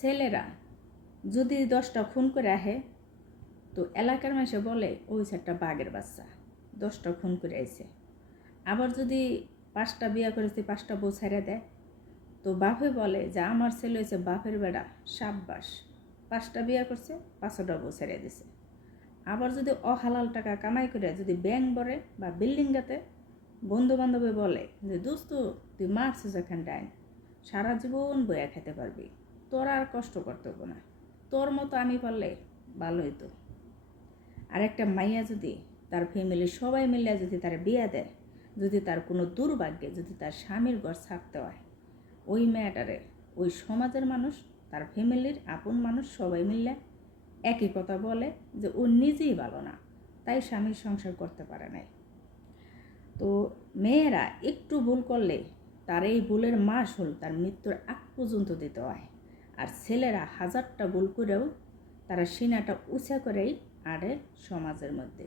ছেলেরা যদি 10টা খুন করে আহে তো এলাকার মানুষে বলে ওই একটা বাঘের বাচ্চা 10টা খুন করে আইছে। আবার যদি 5টা বিয়া করেছে 5টা বউ ছেড়ে দেয় তো বাপে বলে যে আমার ছেলে হয়েছে বাপের বেড়া সাব্বাস, 5টা বিয়া করছে 5টা বউ ছেড়ে দিছে। আবার যদি অহালাল টাকা কামাই করে যদি ব্যাংক ভরে বা বিল্ডিংটাতে বন্ধু বান্ধবে বলে যে দোস্ত তুই মারছিস এখান ডাইন, সারা জীবন বইয়া খেতে পারবি, তোর আর কষ্ট করতে হবে না, তোর মতো আমি পারলে ভালো হইতো। আর একটা মাইয়া যদি তার ফ্যামিলির সবাই মিলে যদি তার বিয়া দেয়, যদি তার কোনো দুর্ভাগ্যে যদি তার স্বামীর ঘর ছাড়তে হয়, ওই মেয়েটারে ওই সমাজের মানুষ তার ফ্যামিলির আপন মানুষ সবাই মিলে একই কথা বলে যে ও নিজেই ভালো না, তাই স্বামীর সংসার করতে পারে নাই। তো মেয়েরা একটু ভুল করলে তার এই ভুলের মাসুল তার মৃত্যুর আগ পর্যন্ত দিতে হয়। আর ছেলেরা 1000টা ভুল করেও তারা সিনাটা উঁচা করেই আড়ে সমাজের মধ্যে।